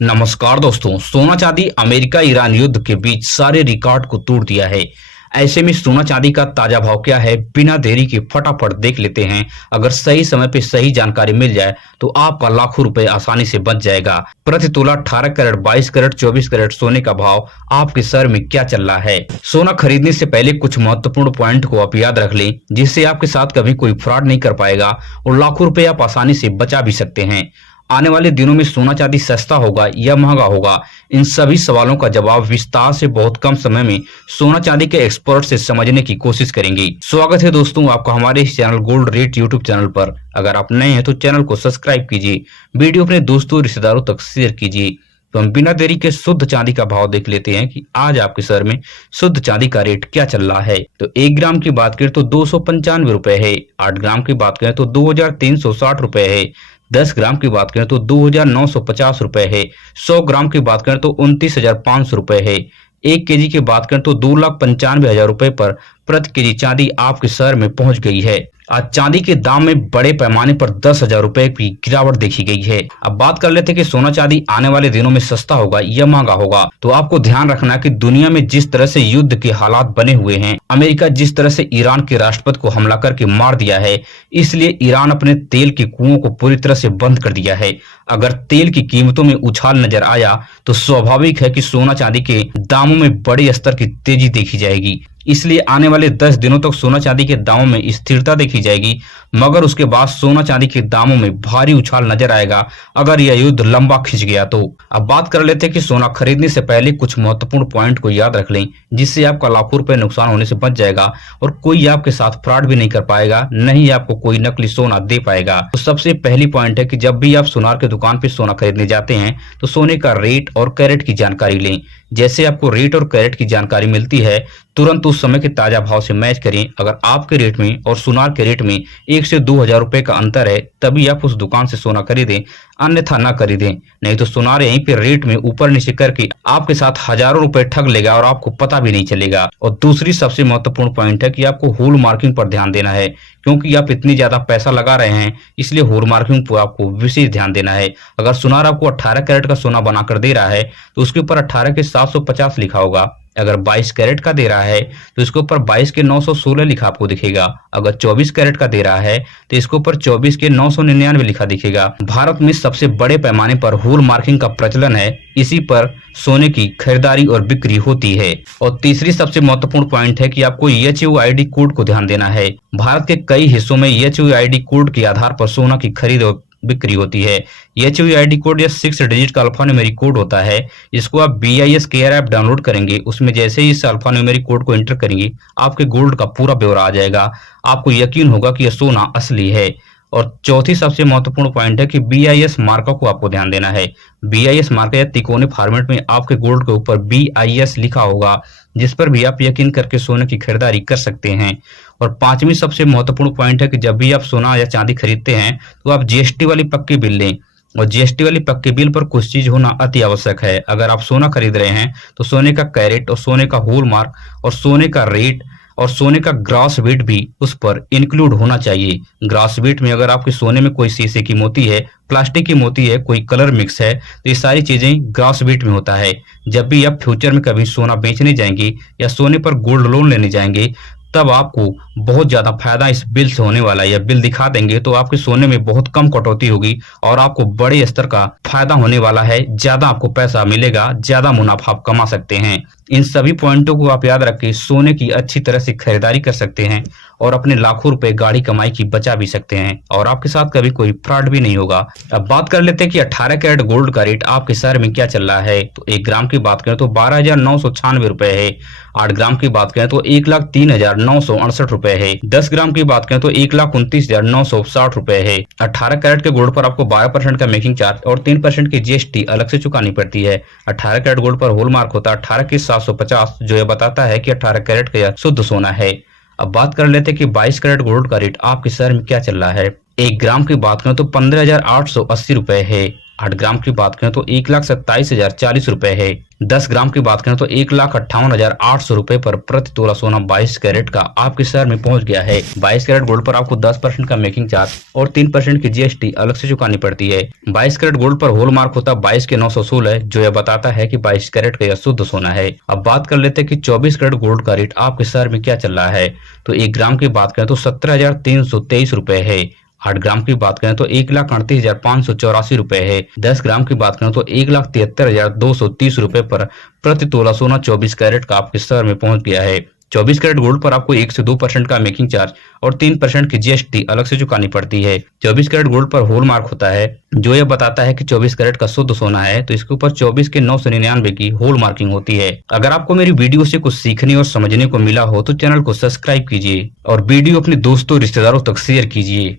नमस्कार दोस्तों। सोना चांदी अमेरिका ईरान युद्ध के बीच सारे रिकॉर्ड को तोड़ दिया है। ऐसे में सोना चांदी का ताजा भाव क्या है, बिना देरी के फटाफट देख लेते हैं। अगर सही समय पे सही जानकारी मिल जाए तो आपका लाखों रुपए आसानी से बच जाएगा। प्रति तोला 18 कैरेट, 22 कैरेट, 24 कैरेट सोने का भाव आपके शहर में क्या चल रहा है। सोना खरीदने से पहले कुछ महत्वपूर्ण पॉइंट को आप याद रख लें, जिससे आपके साथ कभी कोई फ्रॉड नहीं कर पाएगा और लाखों रुपए आप आसानी से बचा भी सकते हैं। आने वाले दिनों में सोना चांदी सस्ता होगा या महंगा होगा, इन सभी सवालों का जवाब विस्तार से बहुत कम समय में सोना चांदी के एक्सपर्ट से समझने की कोशिश करेंगे। स्वागत है दोस्तों आपका हमारे इस channel gold rate YouTube channel पर। अगर आप नए हैं तो चैनल को सब्सक्राइब कीजिए, वीडियो अपने दोस्तों रिश्तेदारों तक शेयर कीजिए। तो हम बिना देरी के शुद्ध चांदी का भाव देख लेते हैं कि आज आपके शहर में शुद्ध चांदी का रेट क्या चल रहा है। तो 1 ग्राम की बात करें तो 295 रुपए है। 8 ग्राम की बात करें तो 2360 रुपए है। 10 ग्राम की बात करें तो 2950 रुपए है। 100 ग्राम की बात करें तो 29,500 रुपए है। 1 केजी की बात करें तो 2,95,000 रुपए पर प्रति केजी चांदी आपके शहर में पहुंच गई है। आज चांदी के दाम में बड़े पैमाने पर 10,000 रुपए की गिरावट देखी गई है। अब बात कर लेते हैं कि सोना चांदी आने वाले दिनों में सस्ता होगा या महंगा होगा। तो आपको ध्यान रखना है कि दुनिया में जिस तरह से युद्ध के हालात बने हुए हैं, अमेरिका जिस तरह से ईरान के राष्ट्रपति को हमला करके मार दिया है, इसलिए ईरान अपने तेल के कुओं को पूरी तरह से बंद कर दिया है। अगर तेल की कीमतों में उछाल नजर आया तो स्वाभाविक है कि सोना चांदी के दामों में बड़े स्तर की तेजी देखी जाएगी। इसलिए आने वाले 10 दिनों तक सोना चांदी के दामों में स्थिरता देखी जाएगी, मगर उसके बाद सोना चांदी के दामों में भारी उछाल नजर आएगा अगर यह युद्ध लंबा खिंच गया तो। अब बात कर लेते हैं कि सोना खरीदने से पहले कुछ महत्वपूर्ण पॉइंट को याद रख लें, जिससे आपका लाखों रुपए नुकसान होने से बच जाएगा और कोई आपके साथ फ्रॉड भी नहीं कर पाएगा, नहीं आपको कोई नकली सोना दे पाएगा। तो सबसे पहली पॉइंट है कि जब भी आप सुनार की दुकान पे सोना खरीदने जाते हैं तो सोने का रेट और कैरेट की जानकारी लें। जैसे आपको रेट और कैरेट की जानकारी मिलती है, तुरंत उस समय के ताजा भाव से मैच करें। अगर आपके रेट में और सुनार के रेट में 1 से 2,000 रुपए का अंतर है, तभी आप उस दुकान से सोना खरीदें, अन्यथा ना खरीदें। नहीं तो सुनार यहीं पे रेट में ऊपर नीचे करके आपके साथ हजारों रुपए ठग लेगा और आपको पता भी नहीं चलेगा। और दूसरी सबसे महत्वपूर्ण पॉइंट है कि आपको होल मार्किंग पर ध्यान देना है, क्योंकि आप इतनी ज्यादा पैसा लगा रहे हैं, इसलिए होल मार्किंग पर आपको विशेष ध्यान देना है। अगर सुनार आपको 18 कैरेट का सोना बनाकर दे रहा है तो उसके ऊपर 18 के 750 लिखा होगा। अगर 22 कैरेट का दे रहा है तो इसके ऊपर 22 के 916 लिखा आपको दिखेगा। अगर 24 कैरेट का दे रहा है तो इसके ऊपर 24 के 999 लिखा दिखेगा। भारत में सबसे बड़े पैमाने पर होल मार्किंग का प्रचलन है, इसी पर सोने की खरीदारी और बिक्री होती है। और तीसरी सबसे महत्वपूर्ण पॉइंट है कि आपको HUID कोड को ध्यान देना है। भारत के कई हिस्सों में HUID कोड के आधार पर सोना की खरीद और बिक्री होती है। HUID कोड या 6 डिजिट का अल्फान्यूमेरिक कोड होता है। इसको आप BIS केयर ऐप डाउनलोड करेंगे, उसमें जैसे ही इस अल्फान्यूमेरिक कोड को एंटर करेंगे आपके गोल्ड का पूरा ब्यौरा आ जाएगा। आपको यकीन होगा कि यह सोना असली है। और चौथी सबसे महत्वपूर्ण पॉइंट है कि BIS मार्का को आपको ध्यान देना है। BIS मार्का या तिकोने फॉर्मेट में आपके गोल्ड के ऊपर BIS लिखा होगा, जिस पर भी आप यकीन करके सोने की खरीदारी कर सकते हैं। और पांचवी सबसे महत्वपूर्ण पॉइंट है कि जब भी आप सोना या चांदी खरीदते हैं तो आप GST वाली पक्की बिल लें। और GST वाली पक्की बिल पर कुछ चीज होना अति आवश्यक है। अगर आप सोना खरीद रहे हैं तो सोने का कैरेट और सोने का होल मार्क और सोने का रेट और सोने का ग्रॉस वेट भी उस पर इंक्लूड होना चाहिए। ग्रॉस वेट में अगर आपके सोने में कोई शीशे की मोती है, प्लास्टिक की मोती है, कोई कलर मिक्स है, तो ये सारी चीजें ग्रॉस वेट में होता है। जब भी आप फ्यूचर में कभी सोना बेचने जाएंगे या सोने पर गोल्ड लोन लेने जाएंगे, तब आपको बहुत ज्यादा फायदा इस बिल से होने वाला है। यह बिल दिखा देंगे तो आपके सोने में बहुत कम कटौती होगी और आपको बड़े स्तर का फायदा होने वाला है। ज्यादा आपको पैसा मिलेगा, ज्यादा मुनाफा आप कमा सकते हैं। इन सभी पॉइंटों को आप याद रख के सोने की अच्छी तरह से खरीदारी कर सकते हैं और अपने लाखों रुपए गाड़ी कमाई की बचा भी सकते हैं और आपके साथ कभी कोई फ्रॉड भी नहीं होगा। अब बात कर लेते हैं कि 18 कैरेट गोल्ड का रेट आपके शहर में क्या चल रहा है। तो 1 ग्राम की बात करें तो 12,996 रुपए है। 8 ग्राम की बात करें तो 1,03,968 रुपए है। 10 ग्राम की बात करें तो 1,29,960 रुपए है। 18 कैरेट के गोल्ड पर आपको 12% का मेकिंग चार्ज और 3% की GST अलग से चुकानी पड़ती है। 18 कैरेट गोल्ड पर होल मार्क होता है 18 के 750, जो यह बताता है कि 18 कैरेट का शुद्ध सोना है। अब बात कर लेते हैं कि 22 कैरेट गोल्ड का रेट आपके शहर में क्या चल रहा है। 1 ग्राम की बात करें तो 15,880 रुपए है। 8 ग्राम की बात करें तो 1,27,040 रुपए है। 10 ग्राम की बात करें तो 1,58,800 रुपए पर प्रति तोला सोना 22 कैरेट का आपके शहर में पहुंच गया है। 22 कैरेट गोल्ड पर आपको 10% का मेकिंग चार्ज और 3% की जीएसटी अलग से चुकानी पड़ती है। 22 कैरेट गोल्ड पर हॉल मार्क होता 22 के 916 जो यह बताता है कि 22 कैरेट का यह शुद्ध सोना है। अब बात कर लेते हैं कि 24 कैरेट गोल्ड का रेट आपके शहर में क्या चल रहा है। तो 1 ग्राम की बात करें तो 17,323 रुपए है। 8 ग्राम की बात करें तो 1,38,584 रुपए है। 10 ग्राम की बात करें तो 1,73,230 रुपए पर प्रति तोला सोना 24 कैरेट का आपके शहर में पहुंच गया है। 24 कैरेट गोल्ड पर आपको 1 से 2% का मेकिंग चार्ज और 3% की जीएसटी अलग से चुकानी पड़ती है। 24 कैरेट गोल्ड पर हॉल मार्क होता है जो यह बताता है कि 24 कैरेट का शुद्ध सोना है, तो इसके ऊपर 24 के 999 की हॉल मार्किंग होती है। अगर आपको मेरी वीडियो से कुछ सीखने और समझने को मिला हो तो चैनल को सब्सक्राइब कीजिए और वीडियो अपने दोस्तों रिश्तेदारों तक शेयर कीजिए।